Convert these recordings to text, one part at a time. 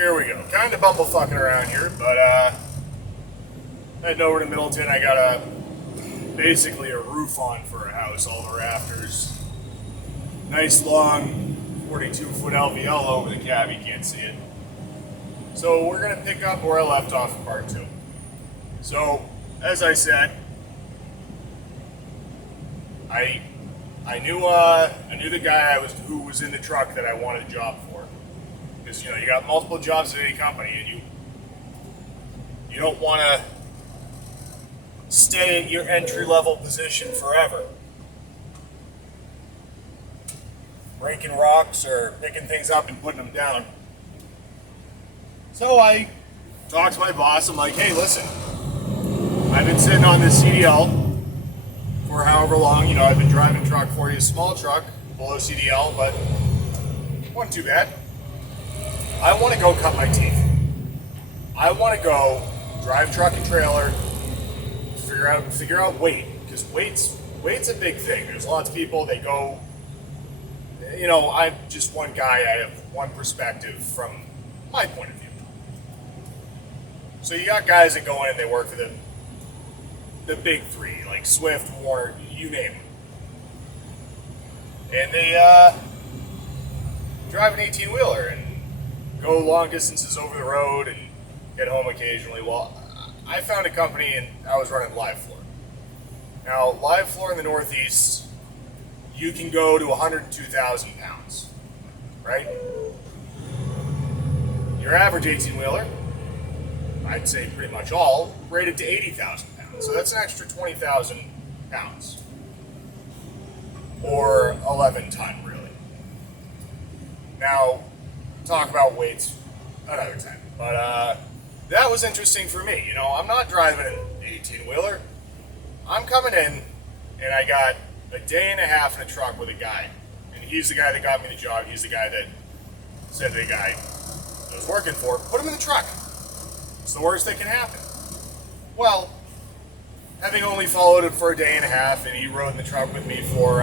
Here we go. Kind of bumble fucking around here, but heading over to Middleton. I got basically a roof on for a house, all the rafters. Nice long 42-foot LVL over the cab. You can't see it. So we're gonna pick up where I left off in part 2. So as I said, I knew the guy who was in the truck that I wanted a job for. Because you got multiple jobs at any company, and you don't want to stay at your entry level position forever, breaking rocks or picking things up and putting them down. So I talked to my boss. I'm like, hey, listen, I've been sitting on this CDL for however long. I've been driving truck for you, a small truck below CDL, but wasn't too bad. I want to go cut my teeth. I want to go drive truck and trailer, figure out weight, because weight's a big thing. There's lots of people, they go, I'm just one guy. I have one perspective from my point of view. So you got guys that go in and they work for the big three, like Swift, Warner, you name them. And they drive an 18-wheeler and go long distances over the road and get home occasionally. Well, I found a company and I was running live floor. Now, live floor in the Northeast, you can go to 102,000 pounds, right? Your average 18-wheeler, I'd say pretty much all, rated to 80,000 pounds. So that's an extra 20,000 pounds. Or 11 ton, really. Now, talk about weights another time. But that was interesting for me. I'm not driving an 18-wheeler. I'm coming in, and I got a day and a half in a truck with a guy. And he's the guy that got me the job. He's the guy that said to the guy I was working for, put him in the truck. It's the worst that can happen. Well, having only followed him for a day and a half, and he rode in the truck with me for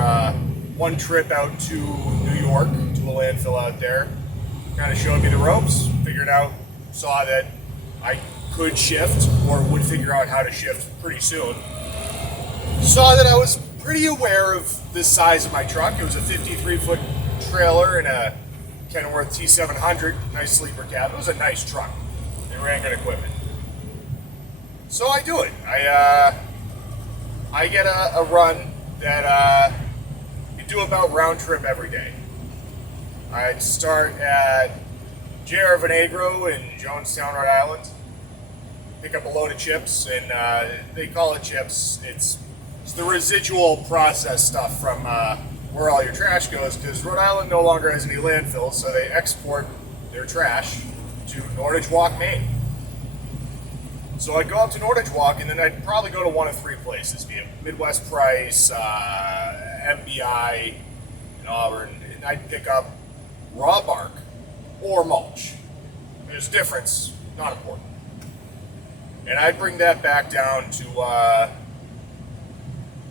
one trip out to New York, to a landfill out there, kind of showed me the ropes, saw that I could shift, or would figure out how to shift pretty soon. Saw that I was pretty aware of the size of my truck. It was a 53-foot trailer and a Kenworth T700, nice sleeper cab. It was a nice truck. It ran good equipment. So I do it. I get a run that you do about round trip every day. I'd start at J.R. Venegro in Jonestown, Rhode Island. Pick up a load of chips, and they call it chips. It's the residual process stuff from where all your trash goes, because Rhode Island no longer has any landfills, so they export their trash to Nordage Walk, Maine. So I'd go up to Nordage Walk, and then I'd probably go to one of three places, be it Midwest Price, MBI in Auburn, and I'd pick up raw bark or mulch. There's a difference, not important. And I'd bring that back down to a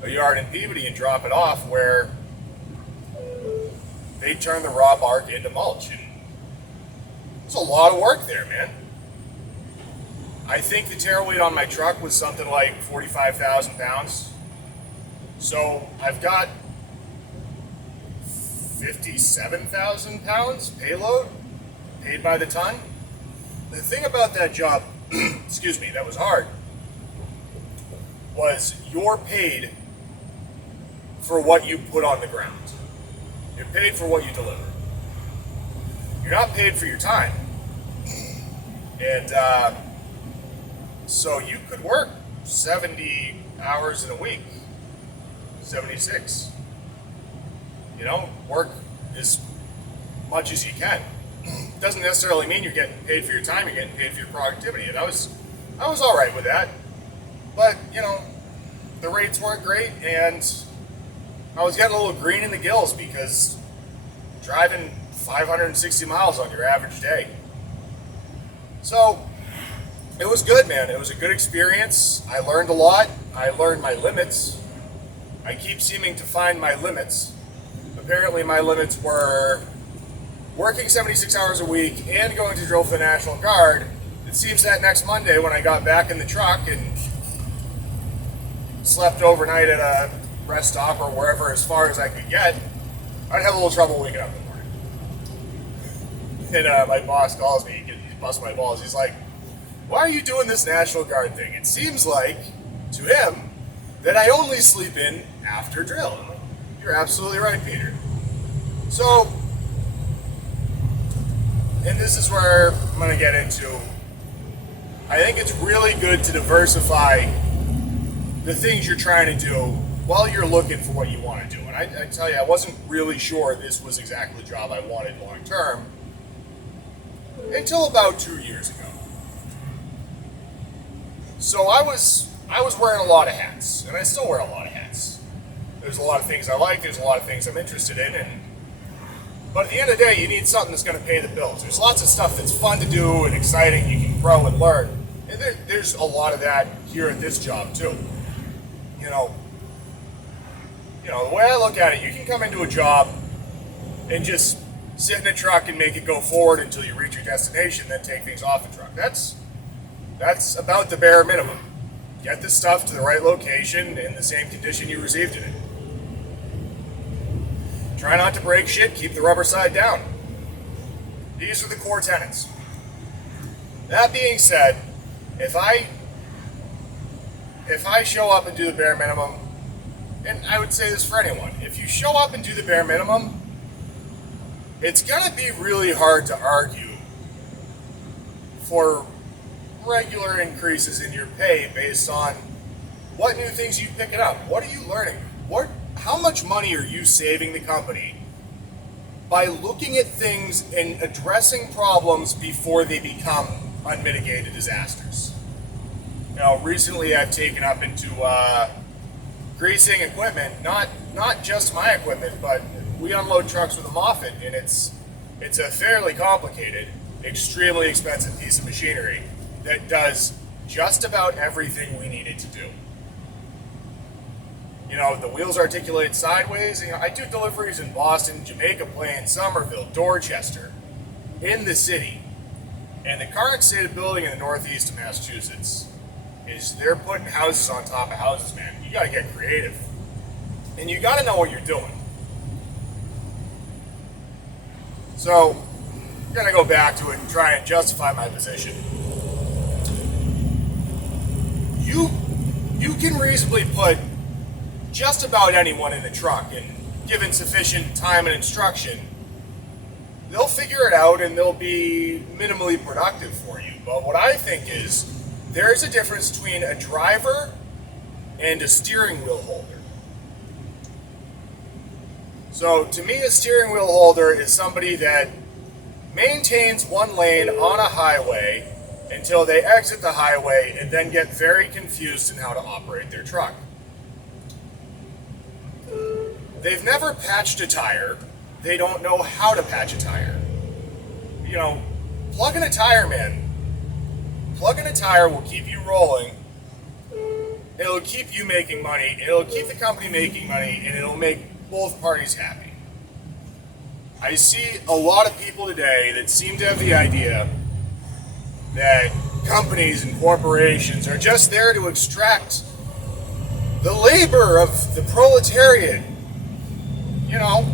yard in Peabody and drop it off, where they turn the raw bark into mulch. And there's a lot of work there, man. I think the tear weight on my truck was something like 45,000 pounds. So I've got 57,000 pounds payload, paid by the ton. The thing about that job, excuse me, that was hard, was you're paid for what you put on the ground. You're paid for what you deliver. You're not paid for your time. And so you could work 70 hours in a week, 76. Work as much as you can. Doesn't necessarily mean you're getting paid for your time, you're getting paid for your productivity. And I was all right with that. But, the rates weren't great, and I was getting a little green in the gills because driving 560 miles on your average day. So it was good, man. It was a good experience. I learned a lot. I learned my limits. I keep seeming to find my limits. Apparently my limits were working 76 hours a week and going to drill for the National Guard, it seems that next Monday when I got back in the truck and slept overnight at a rest stop or wherever as far as I could get, I'd have a little trouble waking up in the morning. And my boss calls me, he busts my balls. He's like, why are you doing this National Guard thing? It seems like, to him, that I only sleep in after drill. I'm like, you're absolutely right, Peter. So, and this is where I'm going to get into, I think it's really good to diversify the things you're trying to do while you're looking for what you want to do. And I tell you, I wasn't really sure this was exactly the job I wanted long term until about 2 years ago. So I was wearing a lot of hats, and I still wear a lot of hats. There's a lot of things I like, there's a lot of things I'm interested in, but at the end of the day, you need something that's going to pay the bills. There's lots of stuff that's fun to do and exciting, you can grow and learn. And there's a lot of that here at this job too. You know, the way I look at it, you can come into a job and just sit in a truck and make it go forward until you reach your destination, then take things off the truck. That's about the bare minimum. Get the stuff to the right location in the same condition you received it in. Try not to break shit, keep the rubber side down. These are the core tenets. That being said, if I show up and do the bare minimum, and I would say this for anyone, if you show up and do the bare minimum, it's going to be really hard to argue for regular increases in your pay based on what new things you pick it up. What are you learning? How much money are you saving the company by looking at things and addressing problems before they become unmitigated disasters? Recently I've taken up into greasing equipment, not just my equipment, but we unload trucks with a Moffat, and it's a fairly complicated, extremely expensive piece of machinery that does just about everything we need it to do. The wheels articulate sideways. I do deliveries in Boston, Jamaica Plain, Somerville, Dorchester, in the city. And the current state of building in the northeast of Massachusetts is they're putting houses on top of houses, man. You gotta get creative. And you gotta know what you're doing. So, I'm gonna go back to it and try and justify my position. You can reasonably put just about anyone in the truck, and given sufficient time and instruction, they'll figure it out and they'll be minimally productive for you. But what I think is, there's a difference between a driver and a steering wheel holder. So to me, a steering wheel holder is somebody that maintains one lane on a highway until they exit the highway and then get very confused in how to operate their truck. They've never patched a tire. They don't know how to patch a tire. Plugging a tire, man. Plugging a tire will keep you rolling. It'll keep you making money. It'll keep the company making money, and it'll make both parties happy. I see a lot of people today that seem to have the idea that companies and corporations are just there to extract the labor of the proletariat. All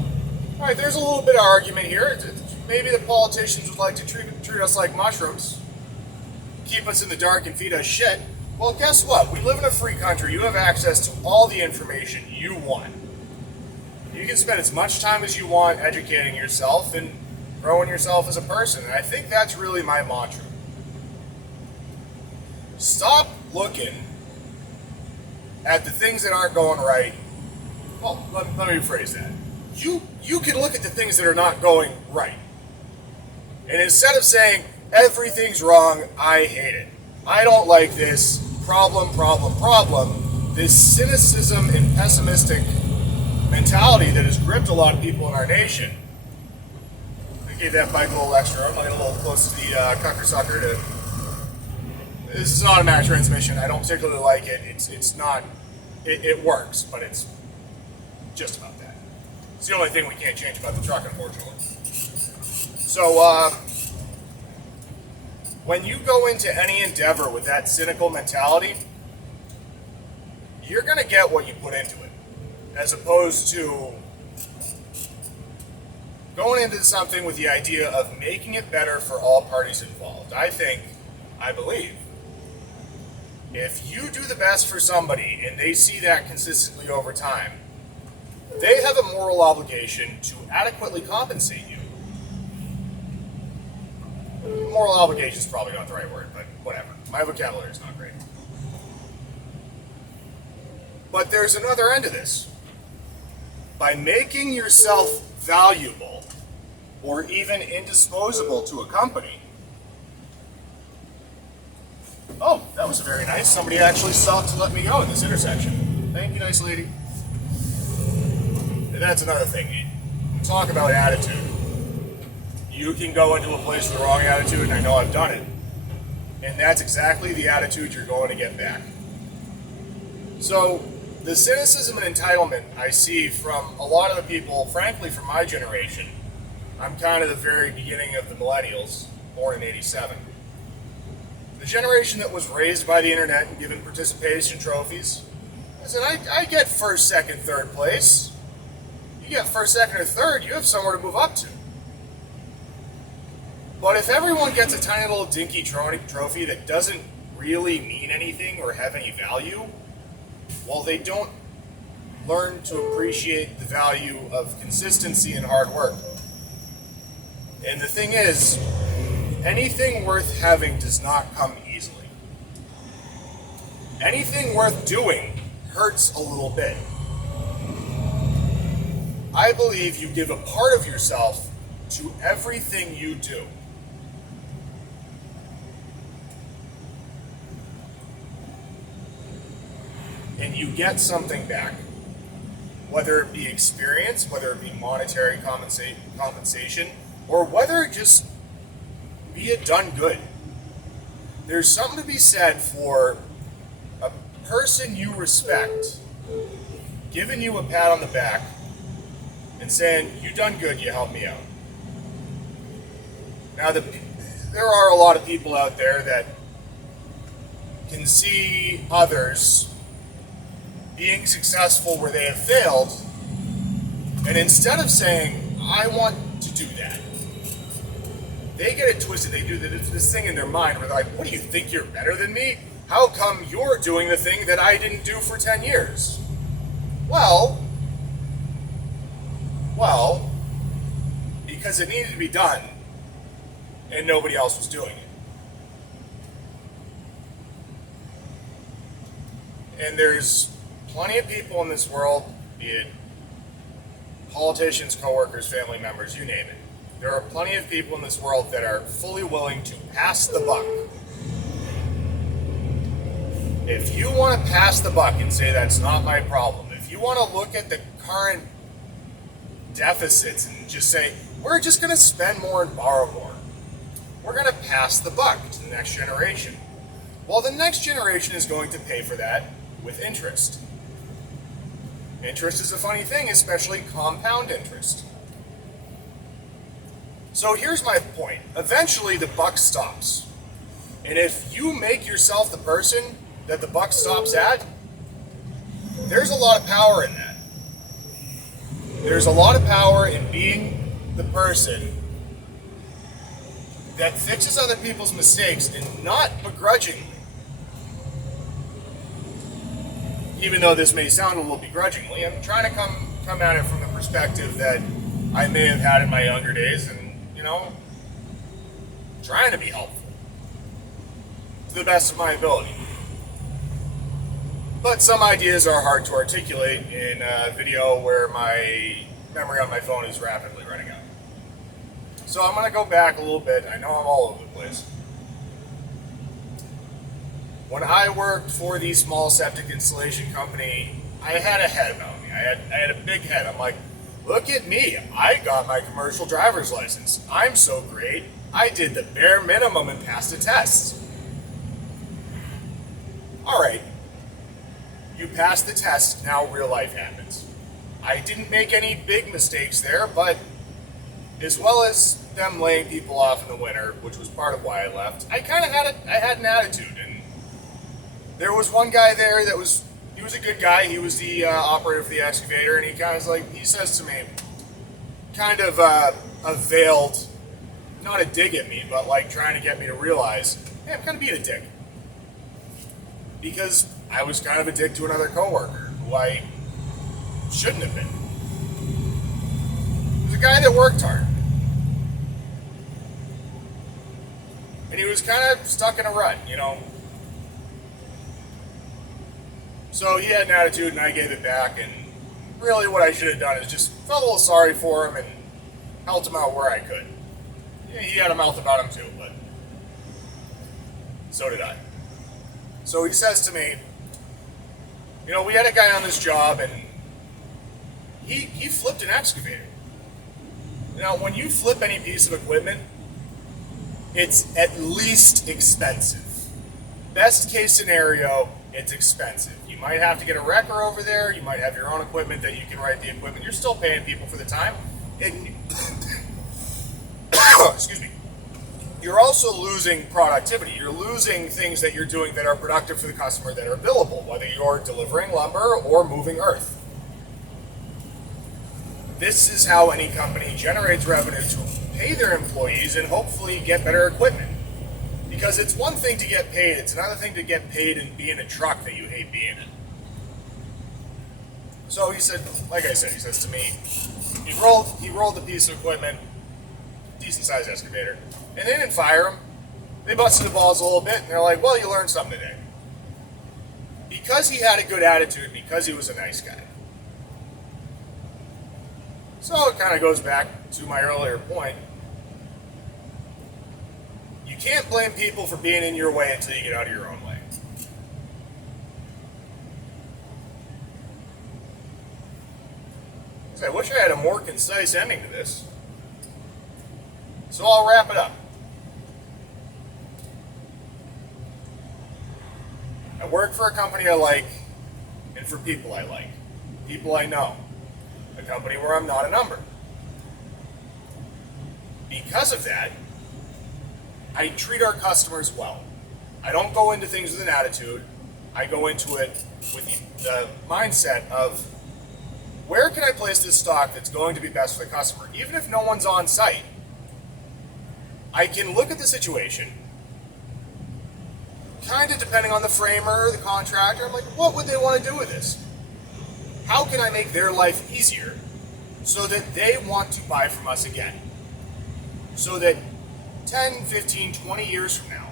right, there's a little bit of argument here. Maybe the politicians would like to treat us like mushrooms, keep us in the dark and feed us shit. Well, guess what? We live in a free country. You have access to all the information you want. You can spend as much time as you want educating yourself and growing yourself as a person. And I think that's really my mantra. Stop looking at the things that aren't going right. Well, let me rephrase that. You can look at the things that are not going right. And instead of saying, everything's wrong, I hate it, I don't like this, problem, this cynicism and pessimistic mentality that has gripped a lot of people in our nation. I gave that bike a little extra. I'm getting a little close to the cucker sucker. This is an automatic transmission. I don't particularly like it. It's not. It works, but it's just about that. It's the only thing we can't change about the truck, unfortunately. So, when you go into any endeavor with that cynical mentality, you're going to get what you put into it, as opposed to going into something with the idea of making it better for all parties involved. I believe, if you do the best for somebody and they see that consistently over time, they have a moral obligation to adequately compensate you. Moral obligation is probably not the right word, but whatever. My vocabulary is not great. But there's another end to this. By making yourself valuable or even indisposable to a company. Oh, that was very nice. Somebody actually stopped to let me go in this intersection. Thank you, nice lady. And that's another thing. You talk about attitude. You can go into a place with the wrong attitude, and I know I've done it. And that's exactly the attitude you're going to get back. So, the cynicism and entitlement I see from a lot of the people, frankly, from my generation. I'm kind of the very beginning of the millennials, born in '87. The generation that was raised by the internet and given participation trophies. Listen, I get first, second, third place. You get first, second, or third, you have somewhere to move up to. But if everyone gets a tiny little dinky trophy that doesn't really mean anything or have any value, well, they don't learn to appreciate the value of consistency and hard work. And the thing is, anything worth having does not come easily. Anything worth doing hurts a little bit. I believe you give a part of yourself to everything you do. And you get something back. Whether it be experience, whether it be monetary compensation, or whether it just be a done good. There's something to be said for a person you respect giving you a pat on the back and saying, "You done good, you helped me out." Now, there are a lot of people out there that can see others being successful where they have failed, and instead of saying, "I want to do that," they get it twisted. They do this thing in their mind where they're like, "What do you think, you're better than me? How come you're doing the thing that I didn't do for 10 years? Well, because it needed to be done and nobody else was doing it. And there's plenty of people in this world, be it politicians, coworkers, family members, you name it. There are plenty of people in this world that are fully willing to pass the buck. If you want to pass the buck and say that's not my problem, if you want to look at the current deficits and just say, we're just going to spend more and borrow more, we're going to pass the buck to the next generation. Well, the next generation is going to pay for that with interest. Interest is a funny thing, especially compound interest. So here's my point. Eventually the buck stops. And if you make yourself the person that the buck stops at, there's a lot of power in that. There's a lot of power in being the person that fixes other people's mistakes and not begrudgingly. Even though this may sound a little begrudgingly, I'm trying to come at it from the perspective that I may have had in my younger days and, trying to be helpful to the best of my ability. But some ideas are hard to articulate in a video where my memory on my phone is rapidly running out. So I'm going to go back a little bit. I know I'm all over the place. When I worked for the small septic installation company, I had a head about me. I had a big head. I'm like, look at me. I got my commercial driver's license. I'm so great. I did the bare minimum and passed a test. All right. You passed the test. Now real life happens. I didn't make any big mistakes there, but as well as them laying people off in the winter, which was part of why I left, I kind of had an attitude, and there was one guy there that he was a good guy. He was the operator for the excavator, and he says to me, kind of a veiled, not a dig at me, but like trying to get me to realize, hey, I'm kind of being a dick. Because I was kind of a dick to another coworker who I shouldn't have been. He was a guy that worked hard. And he was kind of stuck in a rut, you know. So he had an attitude and I gave it back, and really what I should have done is just felt a little sorry for him and helped him out where I could. Yeah, he had a mouth about him too, but so did I. So he says to me, you know, we had a guy on this job and he flipped an excavator. Now, when you flip any piece of equipment, it's at least expensive. Best case scenario, it's expensive. You might have to get a wrecker over there. You might have your own equipment that you can ride the equipment. You're still paying people for the time. And excuse me. You're also losing productivity. You're losing things that you're doing that are productive for the customer that are billable, whether you're delivering lumber or moving earth. This is how any company generates revenue to pay their employees and hopefully get better equipment. Because it's one thing to get paid, it's another thing to get paid and be in a truck that you hate being in. So he said, like I said, he says to me, he rolled a piece of equipment, decent sized excavator, and they didn't fire him. They busted the balls a little bit, and they're like, well, you learned something today. Because he had a good attitude, because he was a nice guy. So it kind of goes back to my earlier point. You can't blame people for being in your way until you get out of your own way. So I wish I had a more concise ending to this. So I'll wrap it up. I work for a company I like and for people I like. People I know. A company where I'm not a number. Because of that, I treat our customers well. I don't go into things with an attitude. I go into it with the mindset of, where can I place this stock that's going to be best for the customer? Even if no one's on site, I can look at the situation, kind of depending on the framer, the contractor, I'm like, what would they want to do with this? How can I make their life easier so that they want to buy from us again? So that 10, 15, 20 years from now,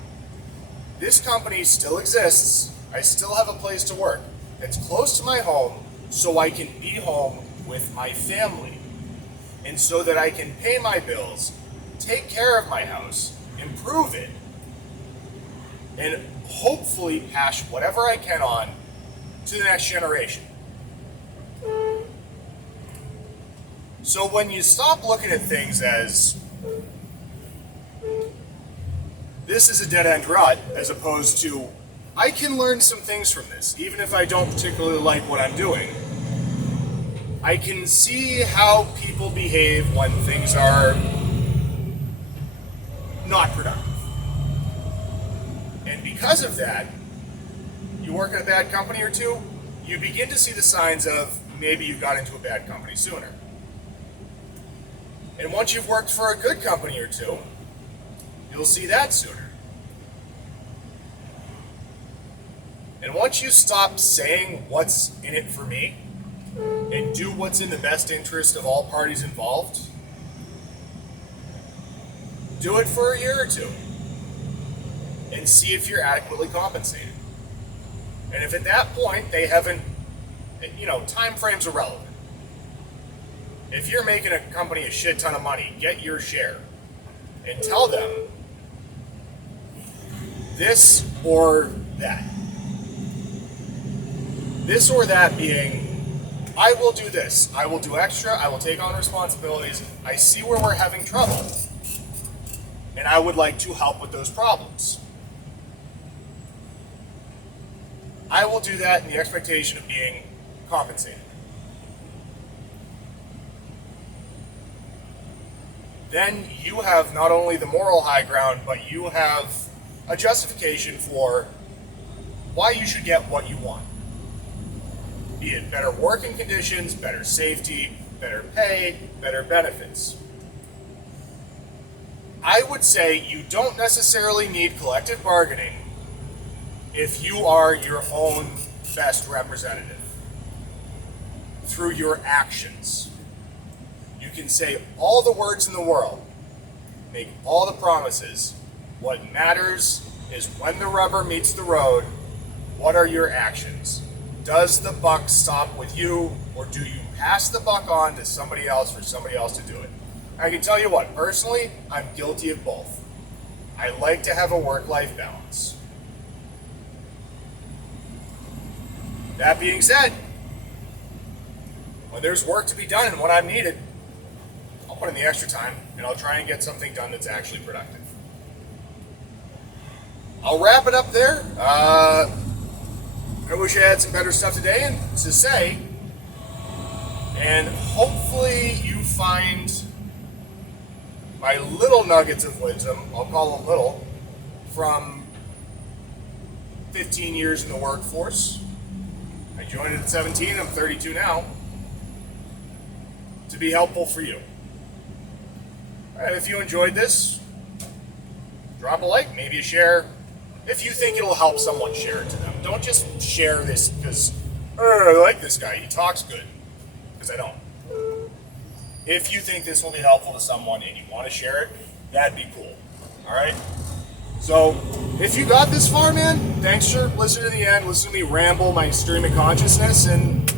this company still exists. I still have a place to work. It's close to my home, so I can be home with my family. And so that I can pay my bills, take care of my house, improve it, and hopefully pass whatever I can on to the next generation. So when you stop looking at things as, this is a dead-end rut, as opposed to, I can learn some things from this, even if I don't particularly like what I'm doing. I can see how people behave when things are not productive. And because of that, you work at a bad company or two, you begin to see the signs of maybe you got into a bad company sooner. And once you've worked for a good company or two, you'll see that sooner. And once you stop saying what's in it for me and do what's in the best interest of all parties involved, do it for a year or two and see if you're adequately compensated. And if at that point they haven't, time frames are relevant. If you're making a company a shit ton of money, get your share and tell them this or that. This or that being, I will do this, I will do extra, I will take on responsibilities, I see where we're having trouble, and I would like to help with those problems. I will do that in the expectation of being compensated. then you have not only the moral high ground, but you have a justification for why you should get what you want. Be it better working conditions, better safety, better pay, better benefits. I would say you don't necessarily need collective bargaining if you are your own best representative through your actions. You can say all the words in the world, make all the promises. What matters is when the rubber meets the road, what are your actions? Does the buck stop with you, or do you pass the buck on to somebody else for somebody else to do it? I can tell you what, personally, I'm guilty of both. I like to have a work-life balance. That being said, when there's work to be done and when I'm needed, I'll put in the extra time and I'll try and get something done that's actually productive. I'll wrap it up there. I wish I had some better stuff today to say, and hopefully you find my little nuggets of wisdom, I'll call them little, from 15 years in the workforce. I joined it at 17, I'm 32 now, to be helpful for you. All right, if you enjoyed this, drop a like, maybe a share. If you think it'll help someone, share it to them. Don't just share this because, I like this guy, he talks good, because I don't. If you think this will be helpful to someone and you want to share it, that'd be cool. All right? So, if you got this far, man, thanks for listening to the end. Listen to me ramble my stream of consciousness, and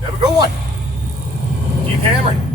have a good one. Keep hammering.